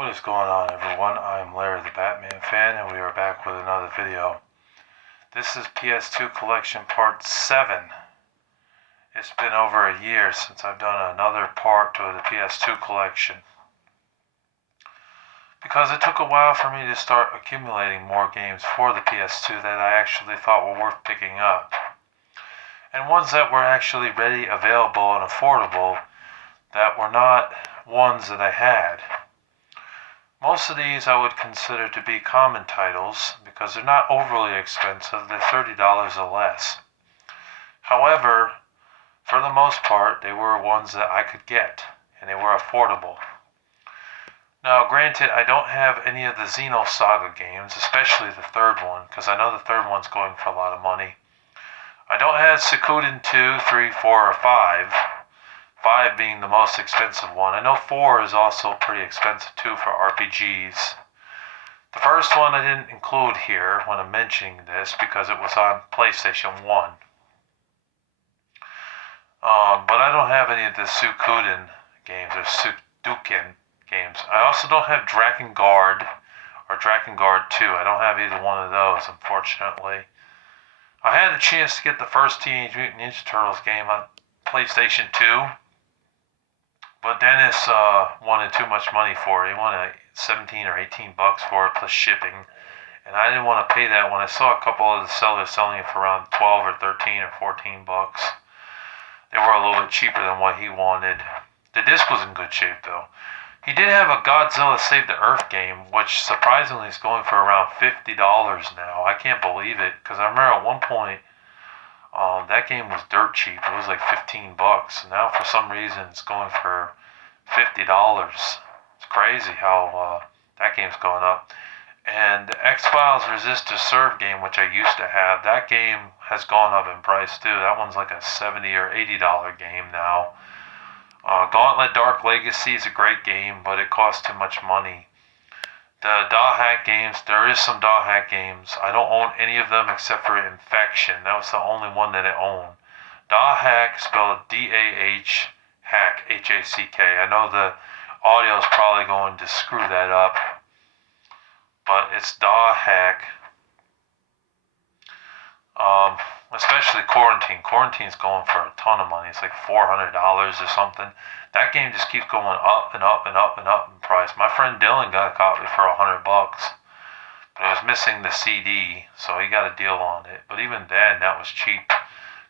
What is going on, everyone? I'm Larry the Batman fan, and we are back with another video. This is PS2 Collection Part 7. It's been over a year since I've done another part to the PS2 collection, because it took a while for me to start accumulating more games for the PS2 that I actually thought were worth picking up, and ones that were actually ready, available, and affordable, that were not ones that I had. Most of these I would consider to be common titles because they're not overly expensive, they're $30 or less. However, for the most part, they were ones that I could get, and they were affordable. Now, granted, I don't have any of the Xenosaga games, especially the third one, because I know the third one's going for a lot of money. I don't have Suikoden 2, 3, 4, or 5. 5 being the most expensive one. I know 4 is also pretty expensive too for RPGs. The first one I didn't include here when I'm mentioning this because it was on PlayStation 1. But I don't have any of the Suikoden games or Sudoken games. I also don't have Drakengard or Drakengard 2. I don't have either one of those, unfortunately. I had a chance to get the first Teenage Mutant Ninja Turtles game on PlayStation 2. But Dennis wanted too much money for it. He wanted 17 or 18 bucks for it plus shipping. And I didn't want to pay that when I saw a couple of the sellers selling it for around 12 or 13 or 14 bucks. They were a little bit cheaper than what he wanted. The disc was in good shape though. He did have a Godzilla Save the Earth game, which surprisingly is going for around $50 now. I can't believe it, because I remember at one point that game was dirt cheap. It was like 15 bucks. And now for some reason it's going for $50. It's crazy how that game's going up. And the X-Files Resist to Serve game, which I used to have, that game has gone up in price too. That one's like a $70 or $80 game now. Gauntlet Dark Legacy is a great game, but it costs too much money. The DAW hack games, there is some DAW hack games. I don't own any of them except for Infection. That was the only one that I own. DAW hack, spelled D-A-H, hack, H-A-C-K. I know the audio is probably going to screw that up, but it's DAW hack. Especially Quarantine. Quarantine's going for a ton of money. It's like $400 or something. That game just keeps going up and up and up and up in price. My friend Dylan got a copy for $100, but it was missing the CD, so he got a deal on it. But even then, that was cheap,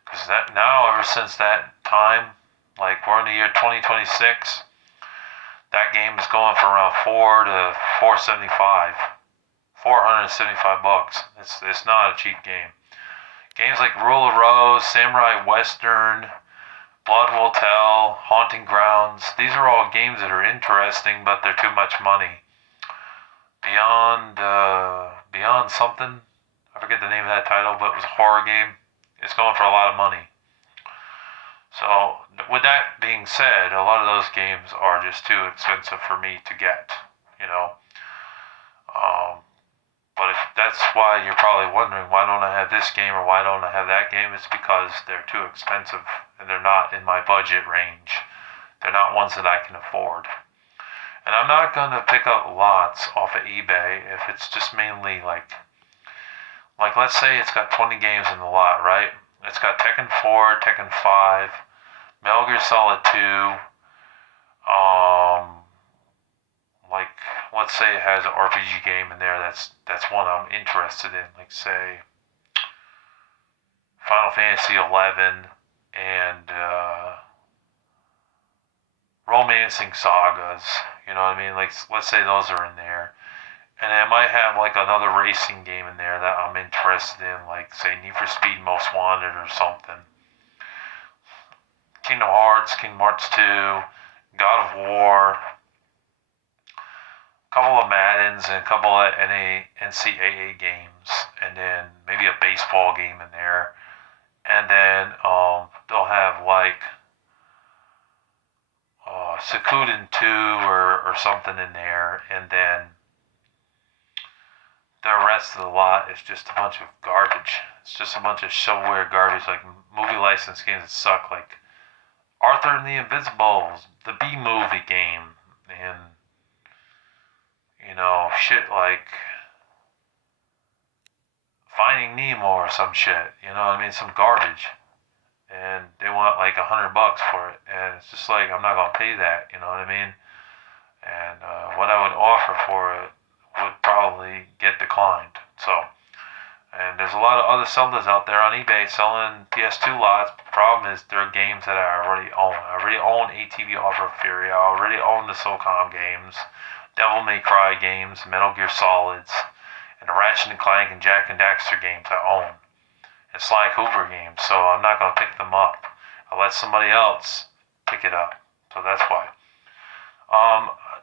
because that now, ever since that time, like we're in the year 2026, that game is going for around $400 to $475. $475. It's not a cheap game. Games like Rule of Rose, Samurai Western, Blood Will Tell, Haunting Grounds, these are all games that are interesting, but they're too much money. Beyond something, I forget the name of that title, but it was a horror game. It's going for a lot of money. So, with that being said, a lot of those games are just too expensive for me to get, you know. But if that's why you're probably wondering, why don't I have this game or why don't I have that game, it's because they're too expensive and they're not in my budget range. They're not ones that I can afford. And I'm not going to pick up lots off of eBay if it's just mainly like let's say it's got 20 games in the lot, right? It's got Tekken 4, Tekken 5, Metal Gear Solid 2, let's say it has an RPG game in there that's one I'm interested in, like say Final Fantasy 11 and Romancing Sagas, you know what I mean? Like, let's say those are in there. And I might have like another racing game in there that I'm interested in, like say Need for Speed Most Wanted or something. Kingdom Hearts 2, God of War, a couple of Maddens and a couple of NCAA games, and then maybe a baseball game in there. And then they'll have like Suikoden 2 or something in there, and then the rest of the lot is just a bunch of garbage. It's just a bunch of shovelware garbage, like movie license games that suck, like Arthur and the Invisibles, the B-movie game, and shit like Finding Nemo or some shit. You know what I mean? Some garbage. And they want like $100 for it. And it's just like, I'm not going to pay that. You know what I mean? And what I would offer for it would probably get declined. So, and there's a lot of other sellers out there on eBay selling PS2 lots. The problem is they're games that I already own. I already own ATV Offer of Fury. I already own the SOCOM games, Devil May Cry games, Metal Gear Solids, and the Ratchet and Clank and Jack and Daxter games I own. And Sly Cooper games, so I'm not going to pick them up. I'll let somebody else pick it up. So that's why.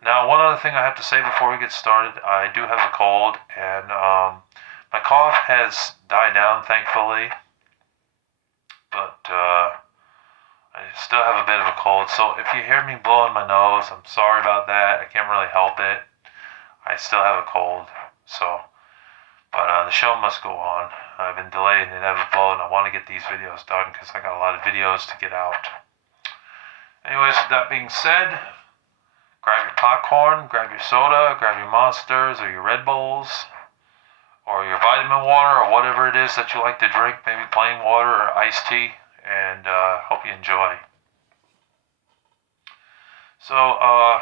Now, one other thing I have to say before we get started, I do have a cold, and my cough has died down, thankfully, but I still have a bit of a cold. So if you hear me blowing my nose, I'm sorry about that. I can't really help it. I still have a cold, so. But the show must go on. I've been delayed and inevitable, and I want to get these videos done because I got a lot of videos to get out. Anyways, with that being said, grab your popcorn, grab your soda, grab your Monsters or your Red Bulls, or your vitamin water, or whatever it is that you like to drink, maybe plain water or iced tea, and hope you enjoy. So, I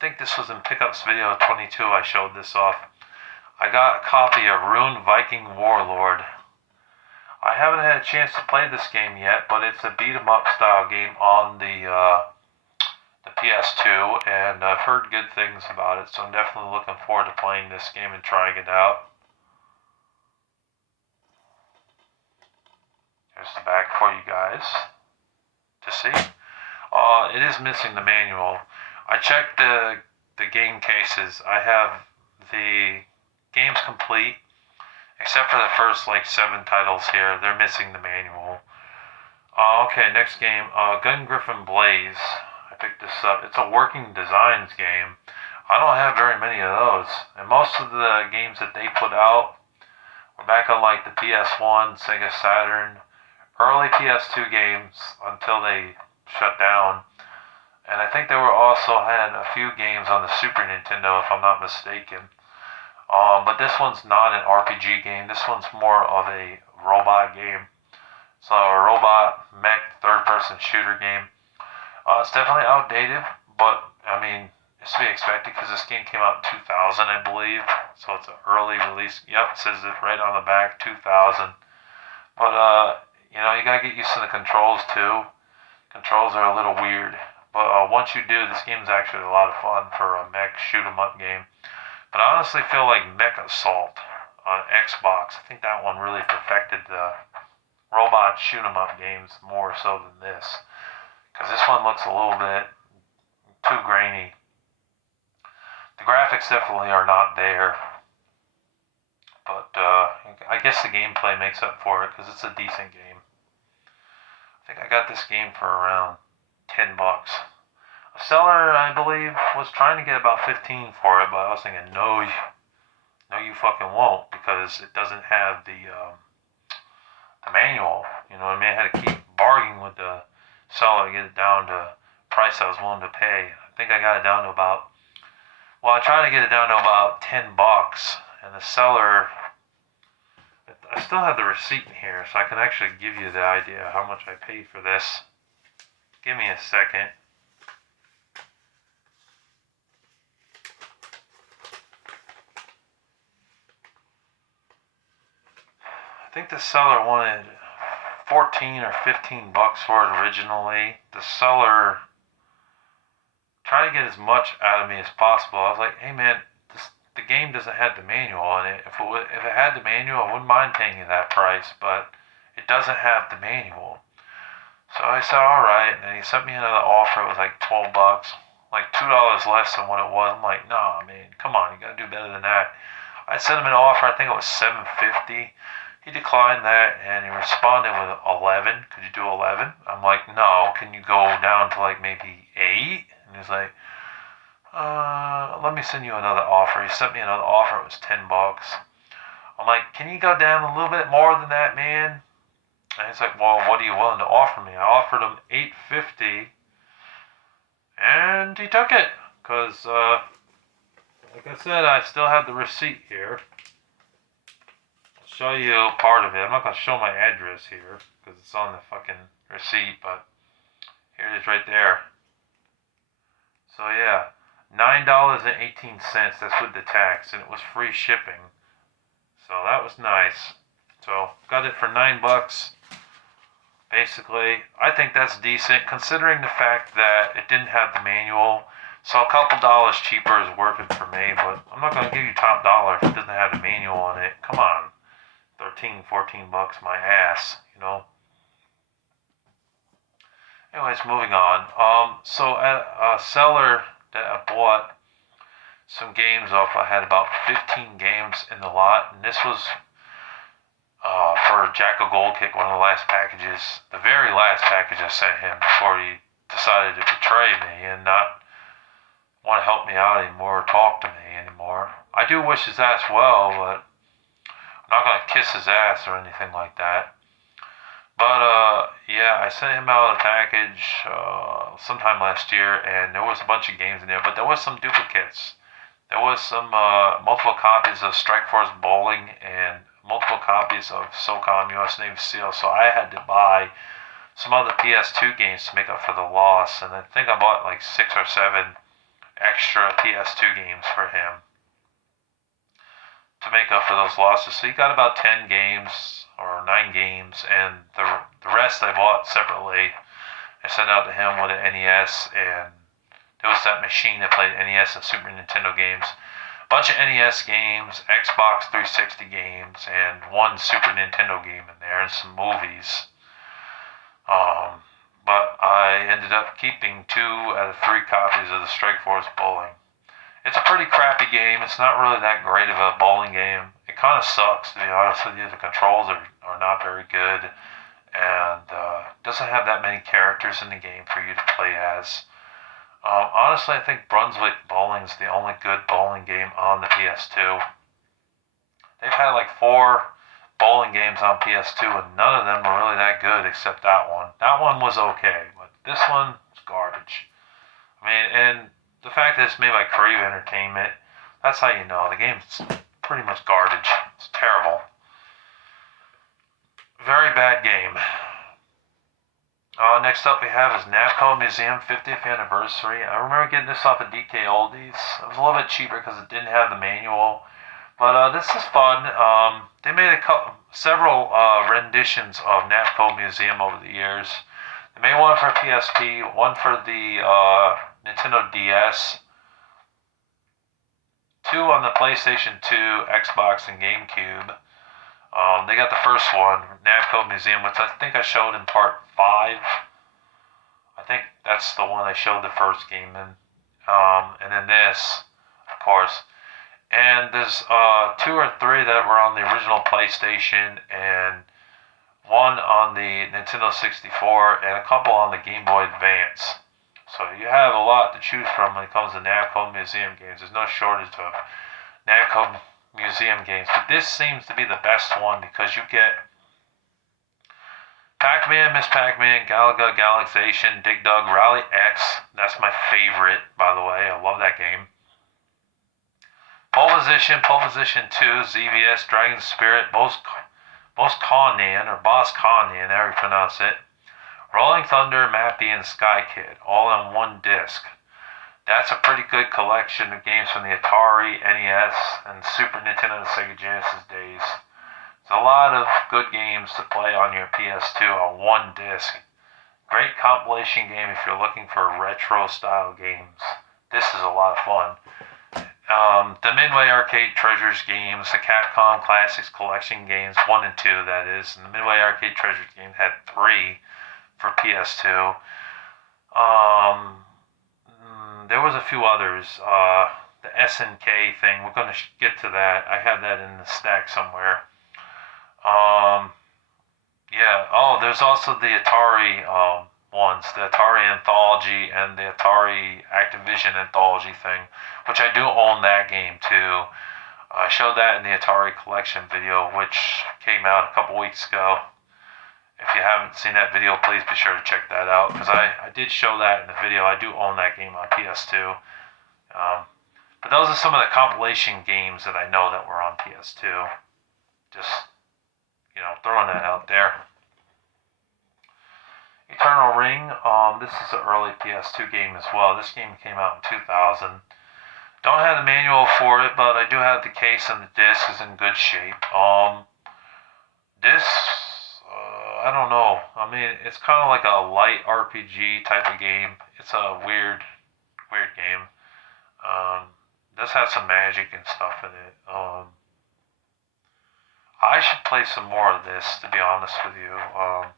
think this was in Pickups video 22 I showed this off. I got a copy of Rune Viking Warlord. I haven't had a chance to play this game yet, but it's a beat-em-up style game on the PS2, and I've heard good things about it, so I'm definitely looking forward to playing this game and trying it out. There's the back for you guys to see. It is missing the manual. I checked the game cases. I have the games complete, except for the first 7 titles here. They're missing the manual. Okay, next game, Gun Griffin Blaze. I picked this up. It's a working designs game. I don't have very many of those, and most of the games that they put out were back on the PS1, Sega Saturn, early PS2 games until they shut down. And I think they were also had a few games on the Super Nintendo, if I'm not mistaken. But this one's not an RPG game. This one's more of a robot game. So a robot mech third-person shooter game. It's definitely outdated, but I mean, it's to be expected because this game came out in 2000, I believe. So it's an early release. Yep, it says it right on the back, 2000. But you gotta get used to the controls too. Controls are a little weird, but once you do, this game is actually a lot of fun for a mech shoot 'em up game. But I honestly feel like Mech Assault on Xbox, I think that one really perfected the robot shoot 'em up games more so than this. Because this one looks a little bit too grainy. The graphics definitely are not there. But I guess the gameplay makes up for it because it's a decent game. I think I got this game for around $10. A seller, I believe, was trying to get about 15 for it, but I was thinking, no, you fucking won't, because it doesn't have the manual. You know what I mean? I had to keep bargaining with the seller to get it down to the price I was willing to pay. I think I got it down to I tried to get it down to about $10, and the seller, I still have the receipt in here, so I can actually give you the idea how much I paid for this. Give me a second. I think the seller wanted 14 or 15 bucks for it originally. The seller tried to get as much out of me as possible. I was like, hey man, the game doesn't have the manual on it. If it had the manual, I wouldn't mind paying you that price, but it doesn't have the manual. So I said, alright, and then he sent me another offer. It was like 12 bucks, like $2 less than what it was. I'm like, nah man, come on, you gotta do better than that. I sent him an offer, I think it was $7.50. He declined that, and he responded with 11. Could you do 11? I'm like, no. Can you go down to maybe 8? And he's like, let me send you another offer. He sent me another offer. It was $10. I'm like, can you go down a little bit more than that, man? And he's like, well, what are you willing to offer me? I offered him $8.50, and he took it, because like I said, I still have the receipt here. I'll show you part of it. I'm not going to show my address here because it's on the fucking receipt, but here it is right there. So yeah, $9.18. That's with the tax, and it was free shipping. So that was nice. So got it for $9. Basically, I think that's decent considering the fact that it didn't have the manual. So a couple dollars cheaper is working for me, but I'm not gonna give you top dollar if it doesn't have the manual on it. Come on, 13, 14 bucks, my ass, you know. Anyways, moving on. So a seller that I bought some games off, I had about 15 games in the lot, and this was for Jack of Gold Kick, one of the last packages, the very last package I sent him before he decided to betray me and not want to help me out anymore or talk to me anymore. I do wish his ass well, but I'm not going to kiss his ass or anything like that. But yeah, I sent him out a package sometime last year, and there was a bunch of games in there, but there was some duplicates. There was some multiple copies of Strike Force Bowling and multiple copies of SOCOM US Navy SEAL, so I had to buy some other PS2 games to make up for the loss, and I think I bought like 6 or 7 extra PS2 games for him to make up for those losses. So he got about 10 games or 9 games, and the rest I bought separately. I sent out to him with an NES, and there was that machine that played NES and Super Nintendo games. Bunch of NES games, Xbox 360 games, and one Super Nintendo game in there, and some movies. But I ended up keeping 2 out of 3 copies of the Strike Force Bowling. It's a pretty crappy game. It's not really that great of a bowling game. It kind of sucks, to be honest with you. The controls are not very good, and doesn't have that many characters in the game for you to play as. Honestly, I think Brunswick Bowling is the only good bowling game on the PS2. They've had like 4 bowling games on PS2, and none of them were really that good except that one. That one was okay, but this one is garbage. I mean, and the fact that it's made by Crave Entertainment, that's how you know. The game's pretty much garbage. It's terrible. Very bad game. Next up we have is Namco Museum 50th Anniversary. I remember getting this off of DK Oldies. It was a little bit cheaper because it didn't have the manual. But this is fun. They made several renditions of Namco Museum over the years. They made one for PSP, one for the Nintendo DS, 2 on the PlayStation 2, Xbox, and GameCube. They got the first one, Namco Museum, which I think I showed in part 5. I think that's the one I showed the first game in. And then this, of course. And there's 2 or 3 that were on the original PlayStation, and 1 on the Nintendo 64, and a couple on the Game Boy Advance. So you have a lot to choose from when it comes to Namco Museum games. There's no shortage of Namco Museum games, but this seems to be the best one because you get Pac-Man, Miss Pac-Man, Galaga, Galaxation, Dig Dug, Rally X. That's my favorite, by the way. I love that game. Pole Position 2, ZVS, Dragon Spirit, Boss Conan, or Boss Conan, however you pronounce it. Rolling Thunder, Mappy, and Sky Kid, all on one disc. That's a pretty good collection of games from the Atari, NES, and Super Nintendo and Sega Genesis days. There's a lot of good games to play on your PS2 on one disc. Great compilation game if you're looking for retro style games. This is a lot of fun. The Midway Arcade Treasures games, the Capcom Classics Collection games, 1 and 2 that is, and the Midway Arcade Treasures games had 3 for PS2. There was a few others. The SNK thing, we're going to get to that. I have that in the stack somewhere. Yeah. Oh, there's also the Atari ones, the Atari Anthology and the Atari Activision Anthology thing, which I do own that game too. I showed that in the Atari Collection video, which came out a couple weeks ago. If you haven't seen that video, please be sure to check that out, because I did show that in the video. I do own that game on PS2. But those are some of the compilation games that I know that were on PS2. Just, throwing that out there. Eternal Ring, this is an early PS2 game as well. This game came out in 2000. Don't have the manual for it, but I do have the case and the disc is in good shape. This, I don't know. I mean, it's kind of like a light RPG type of game. It's a weird game. Does have some magic and stuff in it. I should play some more of this, to be honest with you. I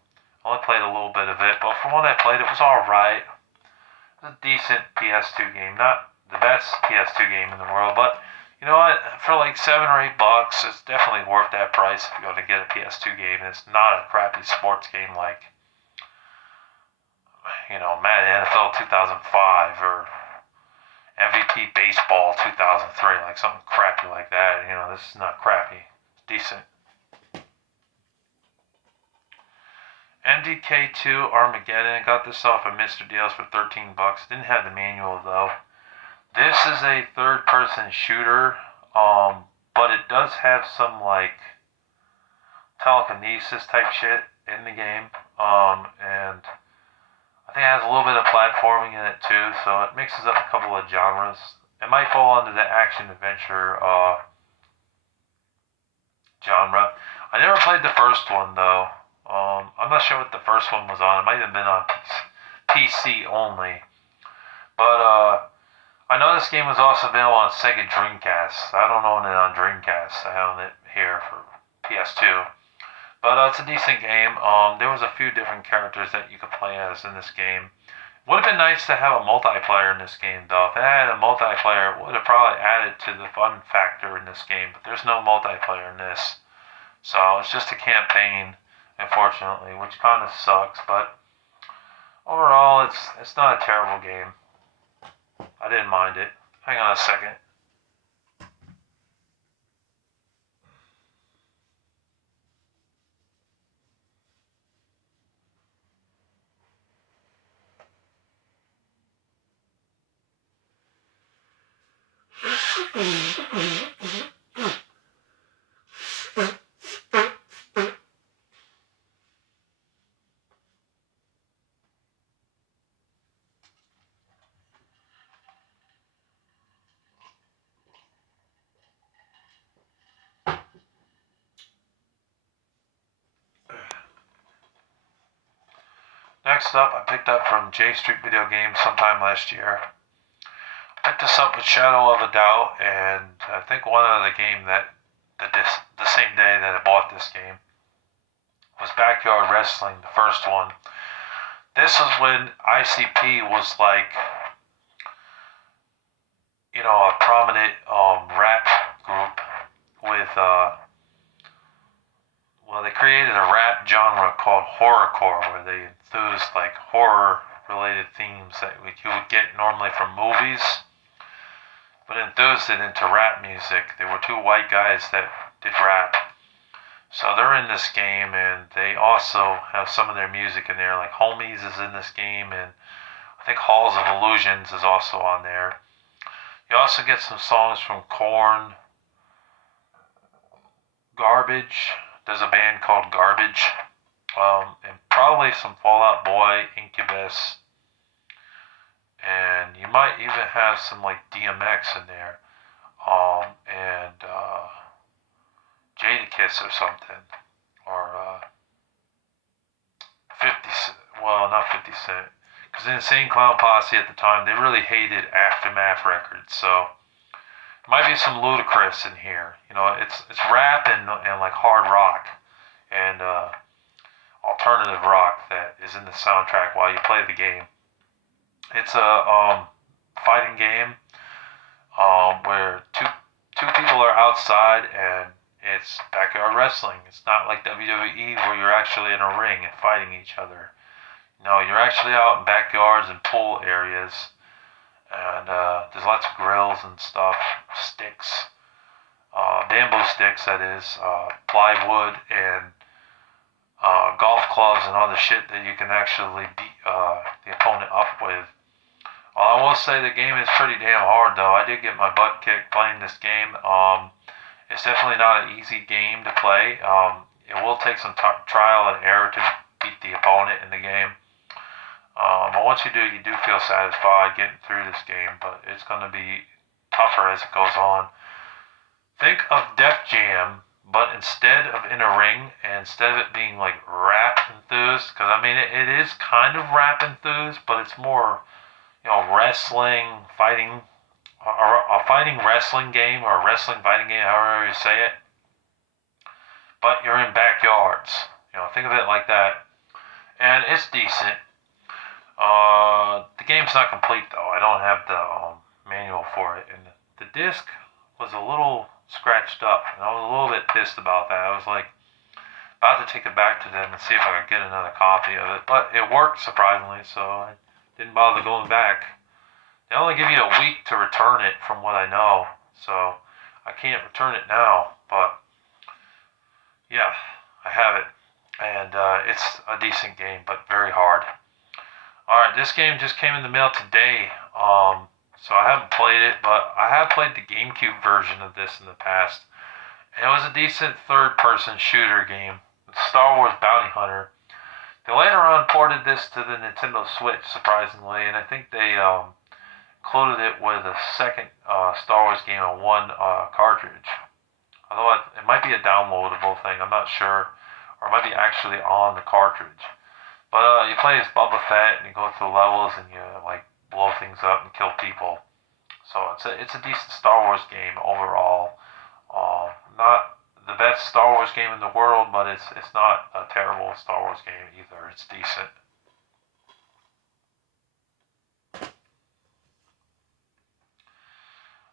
only played a little bit of it, but from what I played, it was alright. It was a decent PS2 game. Not the best PS2 game in the world, but you know what? For like $7 or $8, it's definitely worth that price if you're going to get a PS2 game. And it's not a crappy sports game like, Madden NFL 2005 or MVP Baseball 2003, like something crappy like that. This is not crappy. It's decent. MDK2 Armageddon. Got this off of Mr. Deals for $13. Didn't have the manual though. This is a third-person shooter, but it does have some like telekinesis type shit in the game, and I think it has a little bit of platforming in it too, so it mixes up a couple of genres. It might fall under the action-adventure genre. I never played the first one though. I'm not sure what the first one was on. It might have been on PC only. But I know this game was also available on Sega Dreamcast. I don't own it on Dreamcast. I own it here for PS2. But it's a decent game. There was a few different characters that you could play as in this game. Would have been nice to have a multiplayer in this game, though. If it had a multiplayer, it would have probably added to the fun factor in this game. But there's no multiplayer in this. So it's just a campaign, unfortunately, which kind of sucks. But overall, it's not a terrible game. I didn't mind it. Hang on a second. Next up, I picked up from J Street Video Games sometime last year. I picked this up with Shadow of a Doubt, and I think one other game that the same day that I bought this game was Backyard Wrestling, the first one. This was when ICP was like, a prominent rap group with they created a rap genre called horrorcore, where they enthused like horror-related themes that you would get normally from movies, but enthused it into rap music. They were two white guys that did rap, so they're in this game, and they also have some of their music in there. Like Homies is in this game, and I think Halls of Illusions is also on there. You also get some songs from Korn, Garbage. There's a band called Garbage, and probably some Fall Out Boy, Incubus, and you might even have some like DMX in there, and Jadakiss or something, or 50 Cent. Well, not 50 Cent, because the Insane Clown Posse at the time, they really hated Aftermath Records, so might be some Ludacris in here. It's rap and like hard rock and alternative rock that is in the soundtrack while you play the game. It's a fighting game where two people are outside, and it's backyard wrestling. It's not like WWE where you're actually in a ring and fighting each other. No, you're actually out in backyards and pool areas. And there's lots of grills and stuff, sticks, bamboo sticks, that is, plywood, and golf clubs and other shit that you can actually beat the opponent up with. I will say the game is pretty damn hard though. I did get my butt kicked playing this game. It's definitely not an easy game to play. It will take some trial and error to beat the opponent in the game. But once you do feel satisfied getting through this game. But it's going to be tougher as it goes on. Think of Def Jam, but instead of in a ring, and instead of it being like rap enthused, because I mean it is kind of rap enthused, but it's more wrestling, fighting, a fighting wrestling game or a wrestling fighting game, however you say it. But you're in backyards. Think of it like that, and it's decent. The game's not complete though. I don't have the manual for it, and the disc was a little scratched up, and I was a little bit pissed about that. I was like about to take it back to them and see if I could get another copy of it, but it worked surprisingly, so I didn't bother going back. They only give you a week to return it, from what I know, so I can't return it now. But yeah, I have it, and it's a decent game, but very hard. Alright, this game just came in the mail today, so I haven't played it, but I have played the GameCube version of this in the past. And it was a decent third-person shooter game. Star Wars Bounty Hunter. They later on ported this to the Nintendo Switch, surprisingly, and I think they included it with a second Star Wars game on one cartridge. Although it might be a downloadable thing, I'm not sure. Or it might be actually on the cartridge. But you play as Boba Fett, and you go through levels, and you like blow things up and kill people. So it's a decent Star Wars game overall. Not the best Star Wars game in the world, but it's not a terrible Star Wars game either. It's decent.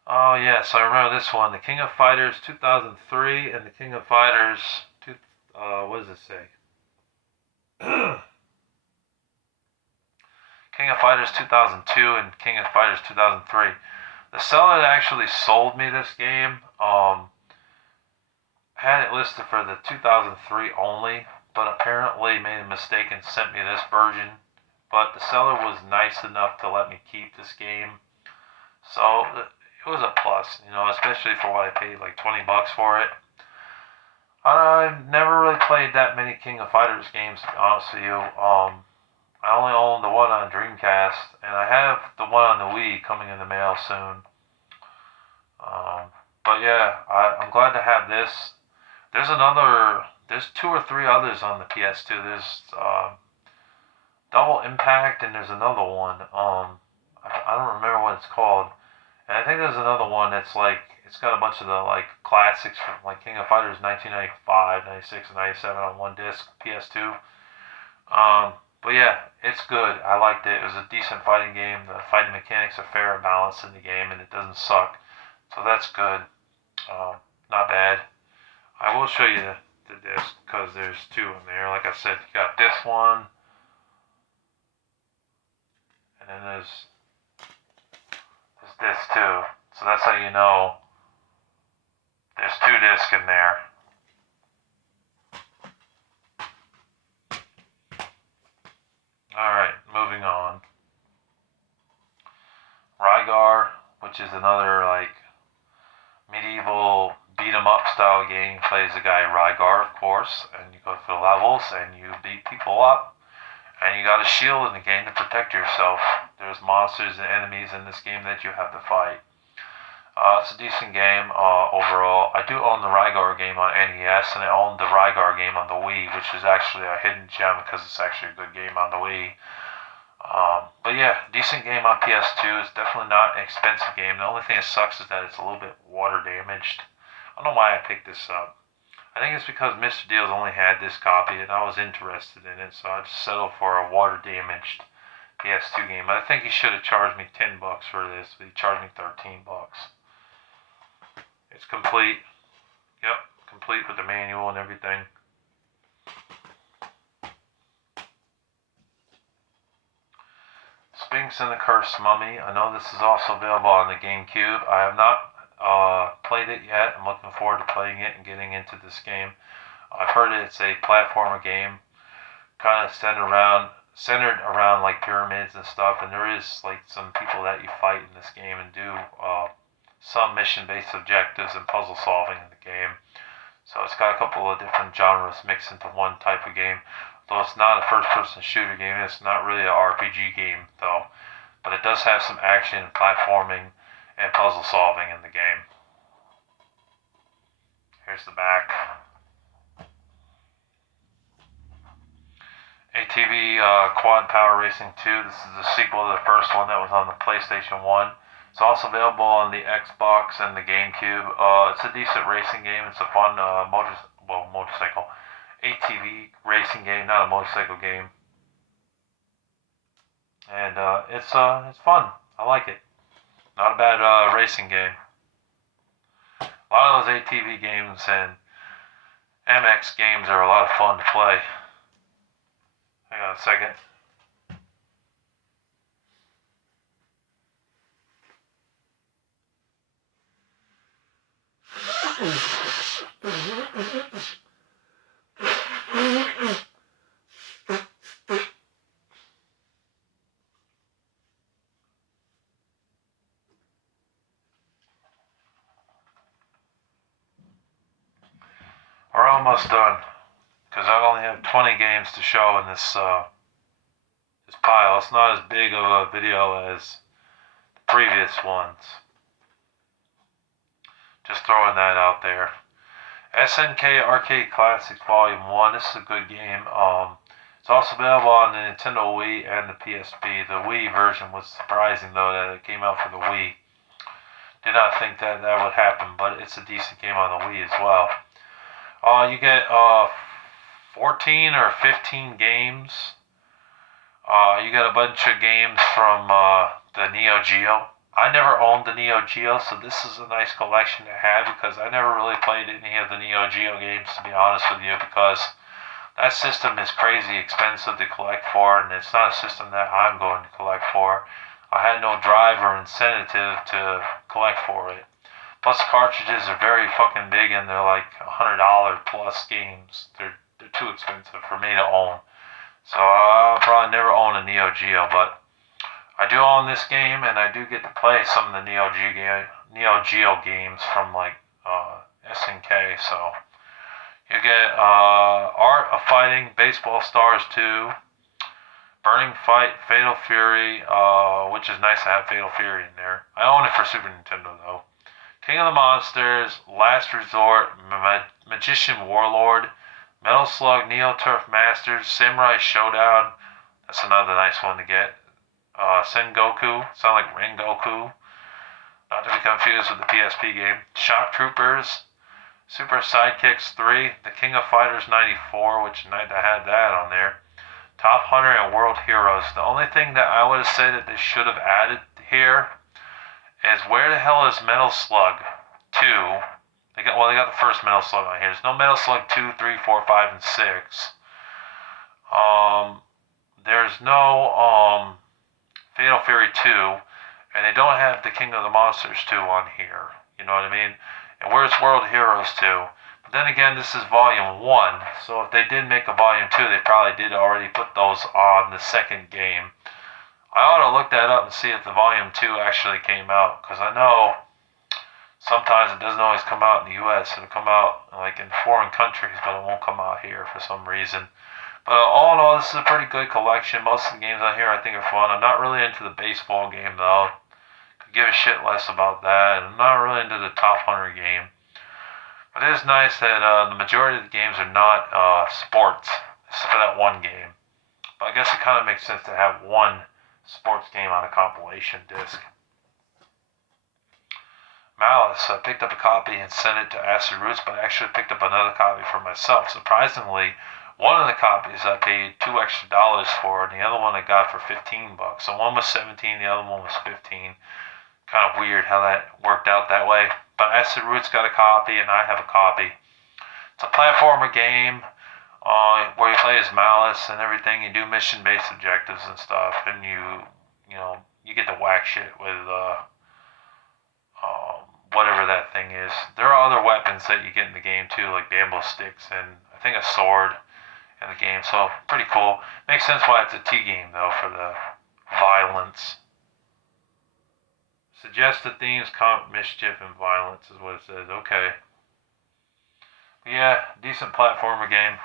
Oh yes, I remember this one, the King of Fighters 2003 and the King of Fighters what does it say? King of Fighters 2002 and King of Fighters 2003. The seller that actually sold me this game had it listed for the 2003 only, but apparently made a mistake and sent me this version. But the seller was nice enough to let me keep this game, so it was a plus, especially for what I paid, like 20 bucks for it. I've never really played that many King of Fighters games, to be honest with you. I only own the one on Dreamcast, and I have the one on the Wii coming in the mail soon. But yeah, I'm glad to have this. There's two or three others on the PS2. There's Double Impact, and there's another one. I don't remember what it's called. And I think there's another one that's like, it's got a bunch of the like classics from like King of Fighters 1995, 96, and 97 on one disc, PS2. But yeah, it's good. I liked it. It was a decent fighting game. The fighting mechanics are fair and balanced in the game, and it doesn't suck. So that's good. Not bad. I will show you the disc because there's two in there. Like I said, you got this one, and then there's this too. So that's how you know there's two discs in there. Alright, moving on. Rygar, which is another like medieval beat 'em up style game. Plays the guy Rygar, of course, and you go through levels and you beat people up. And you got a shield in the game to protect yourself. There's monsters and enemies in this game that you have to fight. It's a decent game overall. I do own the Rygar game on NES, and I own the Rygar game on the Wii, which is actually a hidden gem because it's actually a good game on the Wii. But yeah, decent game on PS2. It's definitely not an expensive game. The only thing that sucks is that it's a little bit water damaged. I don't know why I picked this up. I think it's because Mr. Deals only had this copy and I was interested in it, so I just settled for a water damaged PS2 game. I think he should have charged me 10 bucks for this, but he charged me 13 bucks. It's complete. Yep, complete with the manual and everything. Sphinx and the Cursed Mummy. I know this is also available on the GameCube. I have not played it yet. I'm looking forward to playing it and getting into this game. I've heard it's a platformer game, kind of centered around like pyramids and stuff, and there is like some people that you fight in this game and do some mission-based objectives and puzzle solving in the game. So it's got a couple of different genres mixed into one type of game. Though it's not a first-person shooter game, it's not really an RPG game though. But it does have some action, platforming, and puzzle solving in the game. Here's the back. ATV Quad Power Racing 2. This is the sequel to the first one that was on the PlayStation 1. It's also available on the Xbox and the GameCube. It's a decent racing game. It's a fun motorcycle ATV racing game, not a motorcycle game. And it's fun. I like it. Not a bad racing game. A lot of those ATV games and MX games are a lot of fun to play. Hang on a second. We're almost done because I only have 20 games to show in this this pile. It's not as big of a video as the previous ones. Just throwing that out there. SNK Arcade Classics Volume 1. This is a good game. It's also available on the Nintendo Wii and the PSP. The Wii version was surprising though that it came out for the Wii. Did not think that would happen, but it's a decent game on the Wii as well. You get 14 or 15 games. You get a bunch of games from the Neo Geo. I never owned the Neo Geo, so this is a nice collection to have because I never really played any of the Neo Geo games, to be honest with you, because that system is crazy expensive to collect for, and it's not a system that I'm going to collect for. I had no drive or incentive to collect for it. Plus, the cartridges are very fucking big, and they're like $100 plus games. They're too expensive for me to own. So I'll probably never own a Neo Geo, but I do own this game, and I do get to play some of the Neo Geo games from like SNK. So you get Art of Fighting, Baseball Stars 2, Burning Fight, Fatal Fury, which is nice to have Fatal Fury in there. I own it for Super Nintendo though. King of the Monsters, Last Resort, Magician Warlord, Metal Slug, Neo Turf Masters, Samurai Showdown. That's another nice one to get. Sengoku, sound like Rengoku. Not to be confused with the PSP game. Shock Troopers, Super Sidekicks 3, The King of Fighters 94, which night I had that on there. Top Hunter and World Heroes. The only thing that I would have said that they should have added here is where the hell is Metal Slug 2? They got the first Metal Slug on here. There's no Metal Slug 2, 3, 4, 5, and 6. There's no Fatal Fury 2, and they don't have the King of the Monsters 2 on here. You know what I mean? And where's World Heroes 2? But then again, this is Volume 1, so if they did make a Volume 2, they probably did already put those on the second game. I ought to look that up and see if the Volume 2 actually came out, because I know sometimes it doesn't always come out in the US. It'll come out like in foreign countries, but it won't come out here for some reason. But all in all, this is a pretty good collection. Most of the games on here I think are fun. I'm not really into the baseball game though. Could give a shit less about that. I'm not really into the Top Hunter game. But it is nice that the majority of the games are not sports, except for that one game. But I guess it kind of makes sense to have one sports game on a compilation disc. Malice, I picked up a copy and sent it to Acid Roots, but I actually picked up another copy for myself. Surprisingly, one of the copies I paid $2 extra for, and the other one I got for $15. So one was 17, the other one was 15. Kind of weird how that worked out that way. But Acid Roots got a copy, and I have a copy. It's a platformer game where you play as Malice and everything. You do mission-based objectives and stuff, and you get to whack shit with whatever that thing is. There are other weapons that you get in the game too, like bamboo sticks and I think a sword. in the game. So pretty cool. Makes sense why it's a T game though for the violence. Suggested themes, comic mischief, and violence is what it says. Okay. But yeah, decent platformer game.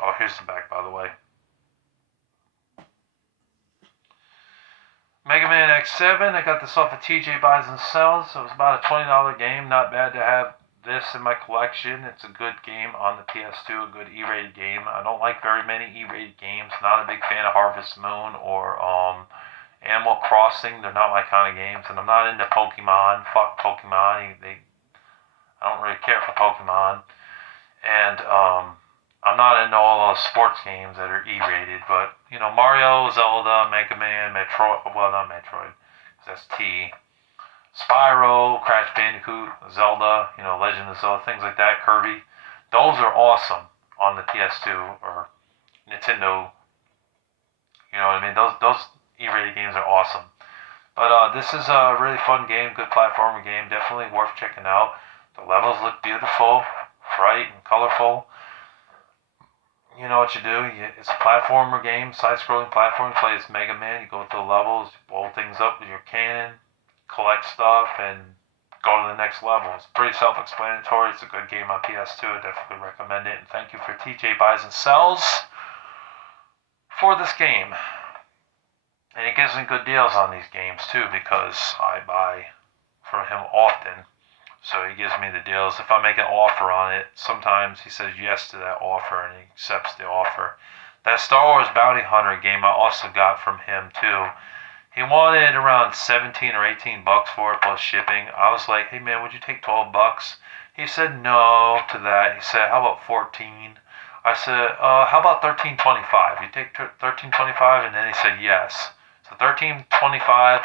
Oh, here's the back, by the way. Mega Man X7, I got this off of TJ Buys and Sells. It was about a $20 game. Not bad to have this in my collection. It's a good game on the PS2, a good E-rated game. I don't like very many E-rated games. Not a big fan of Harvest Moon or Animal Crossing. They're not my kind of games. And I'm not into Pokemon. Fuck Pokemon. I don't really care for Pokemon. And I'm not into all those sports games that are E-rated, but you know, Mario, Zelda, Mega Man, Metroid. Well, not Metroid, because that's T. Spyro, Crash Bandicoot, Zelda, you know, Legend of Zelda, things like that. Kirby. Those are awesome on the PS2 or Nintendo. You know what I mean? Those E-rated games are awesome. But this is a really fun game, good platformer game. Definitely worth checking out. The levels look beautiful, bright and colorful. You know what you do. It's a platformer game, side-scrolling platform. You play as Mega Man. You go through the levels, you blow things up with your cannon, collect stuff, and go to the next level. It's pretty self-explanatory. It's a good game on PS2. I definitely recommend it. And thank you for TJ Buys and Sells for this game. And he gives me good deals on these games too because I buy from him often. So he gives me the deals. If I make an offer on it, sometimes he says yes to that offer and he accepts the offer. That Star Wars Bounty Hunter game I also got from him too. He wanted around 17 or 18 bucks for it plus shipping. I was like, hey man, would you take 12 bucks? He said no to that. He said, how about 14? I said, how about 13.25? You take 13.25? And then he said yes. So 13.25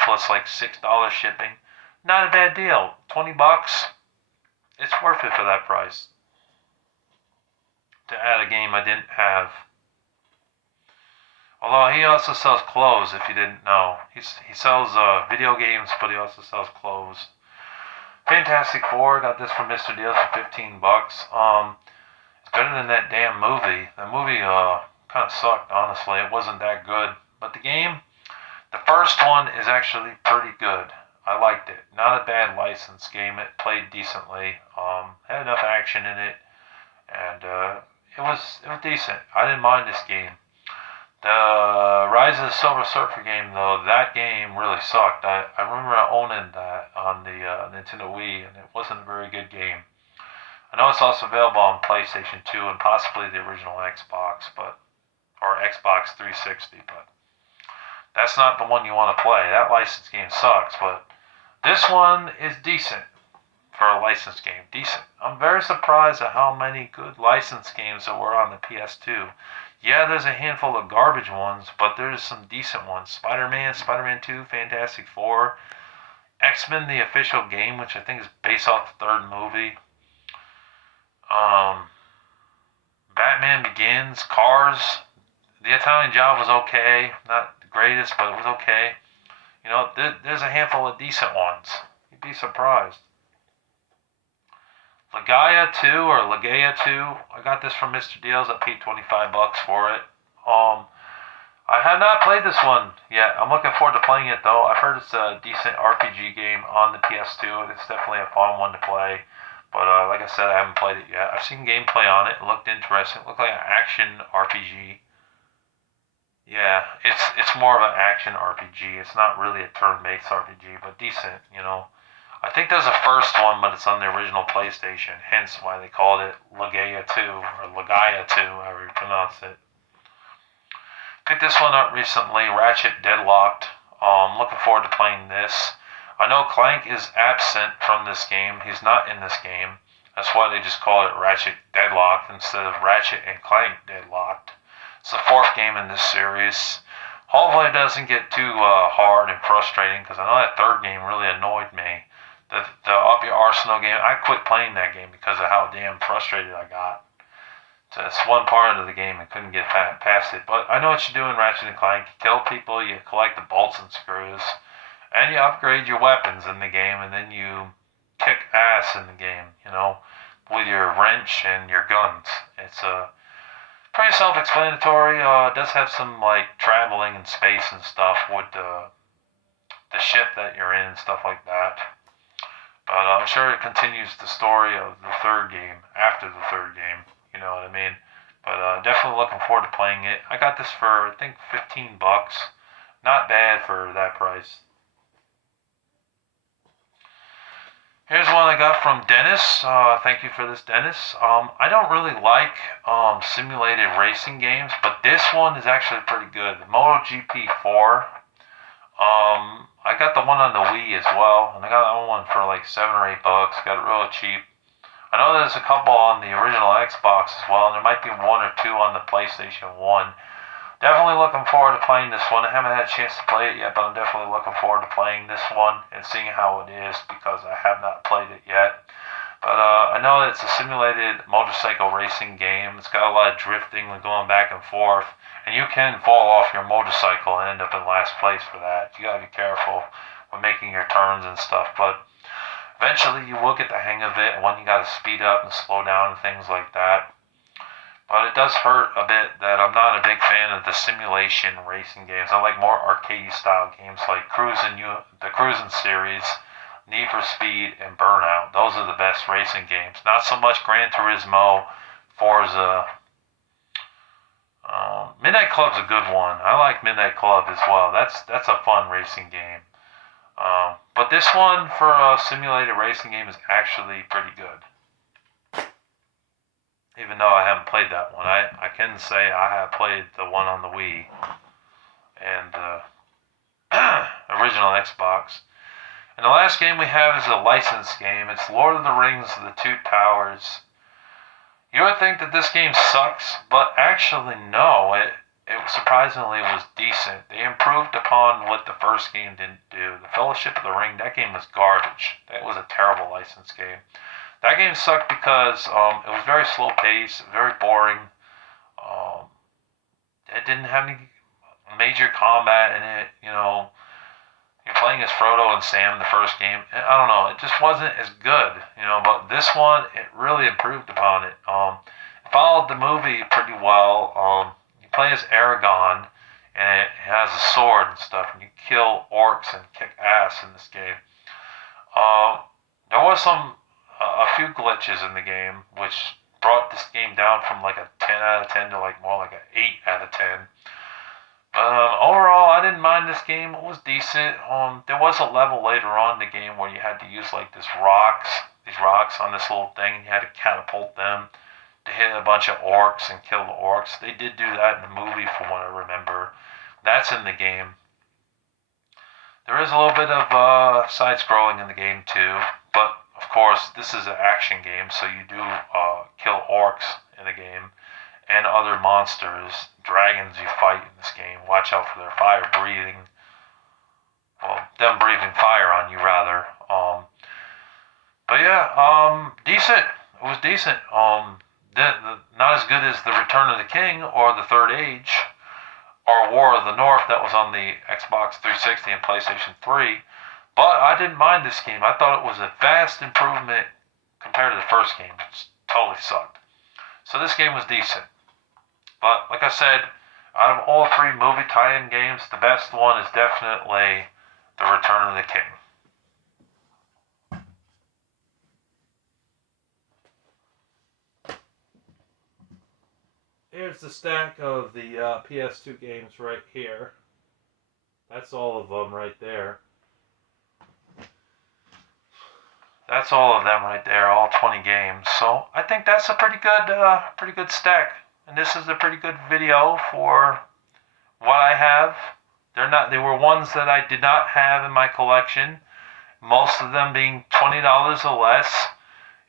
plus like $6 shipping. Not a bad deal. 20 bucks. It's worth it for that price. To add a game I didn't have. Although he also sells clothes, if you didn't know. He sells video games, but he also sells clothes. Fantastic Four. Got this from Mr. Deals for 15 bucks. It's better than that damn movie. The movie kind of sucked, honestly. It wasn't that good. But the game, the first one is actually pretty good. I liked it. Not a bad licensed game. It played decently. Had enough action in it, and it was decent. I didn't mind this game. The Rise of the Silver Surfer game, though, that game really sucked. I remember owning that on the Nintendo Wii, and it wasn't a very good game. I know it's also available on PlayStation 2 and possibly the original Xbox, or Xbox 360, but that's not the one you want to play. That licensed game sucks, but this one is decent for a licensed game. Decent. I'm very surprised at how many good licensed games there were on the PS2. Yeah, there's a handful of garbage ones, but there's some decent ones. Spider-Man, Spider-Man 2, Fantastic Four, X-Men the official game, which I think is based off the third movie. Batman Begins, Cars. The Italian Job was okay. Not the greatest, but it was okay. You know, there's a handful of decent ones. You'd be surprised. Legaia 2 or Legaia 2. I got this from Mr. Deals. I paid 25 bucks for it. I have not played this one yet. I'm looking forward to playing it though. I've heard it's a decent RPG game on the PS2 and it's definitely a fun one to play. But like I said, I haven't played it yet. I've seen gameplay on it. It looked interesting. It looked like an action RPG. Yeah, it's more of an action RPG. It's not really a turn-based RPG, but decent, you know. I think there's a first one, but it's on the original PlayStation, hence why they called it Legaia 2, or Legaia 2, however you pronounce it. Picked this one up recently, Ratchet Deadlocked. Looking forward to playing this. I know Clank is absent from this game. He's not in this game. That's why they just call it Ratchet Deadlocked instead of Ratchet and Clank Deadlocked. It's the fourth game in this series. Hopefully it doesn't get too hard and frustrating because I know that third game really annoyed me. The Up Your Arsenal game, I quit playing that game because of how damn frustrated I got. So it's one part of the game and couldn't get past it. But I know what you do in Ratchet and Clank. You kill people, you collect the bolts and screws, and you upgrade your weapons in the game, and then you kick ass in the game, you know, with your wrench and your guns. It's Pretty self-explanatory. It does have some like traveling in space and stuff with the ship that you're in and stuff like that. But I'm sure it continues the story of the third game after the third game. You know what I mean? But definitely looking forward to playing it. I got this for I think $15. Not bad for that price. Here's one I got from Dennis. Thank you for this, Dennis. I don't really like simulated racing games, but this one is actually pretty good. The MotoGP 4. I got the one on the Wii as well, and I got that one for like $7 or $8. Got it real cheap. I know there's a couple on the original Xbox as well, and there might be one or two on the PlayStation 1. Definitely looking forward to playing this one. I haven't had a chance to play it yet, but I'm definitely looking forward to playing this one and seeing how it is because I have not played it yet. But I know it's a simulated motorcycle racing game. It's got a lot of drifting and going back and forth. And you can fall off your motorcycle and end up in last place for that. You gotta be careful when making your turns and stuff. But eventually you will get the hang of it when you gotta speed up and slow down and things like that. But it does hurt a bit that I'm not a big fan of the simulation racing games. I like more arcade style games like the Cruising series, Need for Speed, and Burnout. Those are the best racing games. Not so much Gran Turismo, Forza. Midnight Club's a good one. I like Midnight Club as well. That's a fun racing game. But this one for a simulated racing game is actually pretty good. Even though I haven't played that one, I can say I have played the one on the Wii and original Xbox. And the last game we have is a licensed game. It's Lord of the Rings: The Two Towers. You would think that this game sucks, but actually no. It surprisingly was decent. They improved upon what the first game didn't do. The Fellowship of the Ring, that game was garbage. That was a terrible licensed game. That game sucked because it was very slow paced, very boring. It didn't have any major combat in it. You know, you're playing as Frodo and Sam in the first game. I don't know, it just wasn't as good. You know, but this one, it really improved upon it. It followed the movie pretty well. You play as Aragon, and it has a sword and stuff, and you kill orcs and kick ass in this game. There was a few glitches in the game, which brought this game down from like a 10 out of 10 to like more like an 8 out of 10. Overall, I didn't mind this game. It was decent. There was a level later on in the game where you had to use like these rocks on this little thing, and you had to catapult them to hit a bunch of orcs and kill the orcs. They did do that in the movie from what I remember. That's in the game. There is a little bit of side-scrolling in the game too, but of course, this is an action game, so you do kill orcs in the game and other monsters, dragons you fight in this game. Watch out for their fire breathing. Well, them breathing fire on you, rather. But yeah, decent. It was decent. Not as good as The Return of the King or The Third Age or War of the North that was on the Xbox 360 and PlayStation 3. But I didn't mind this game. I thought it was a vast improvement compared to the first game. It totally sucked. So this game was decent. But like I said, out of all three movie tie-in games, the best one is definitely The Return of the King. Here's the stack of the PS2 games right here. That's all of them right there. That's all of them right there, all 20 games. So I think that's a pretty good stack. And this is a pretty good video for what I have. They were ones that I did not have in my collection. Most of them being $20 or less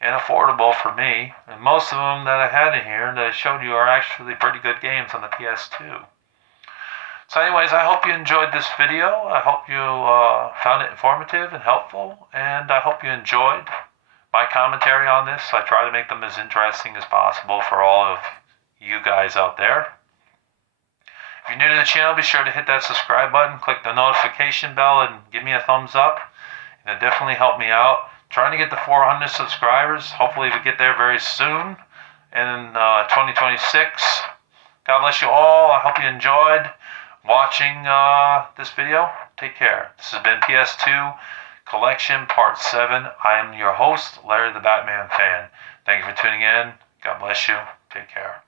and affordable for me. And most of them that I had in here that I showed you are actually pretty good games on the PS2. So anyways, I hope you enjoyed this video. I hope you found it informative and helpful, and I hope you enjoyed my commentary on this. I try to make them as interesting as possible for all of you guys out there. If you're new to the channel, be sure to hit that subscribe button, click the notification bell, and give me a thumbs up. It'll definitely help me out. Trying to get to 400 subscribers. Hopefully we get there very soon in 2026. God bless you all. I hope you enjoyed watching this video. Take care. This has been PS2 Collection Part 7. I am your host, Larry the Batman Fan. Thank you for tuning in. God bless you. Take care.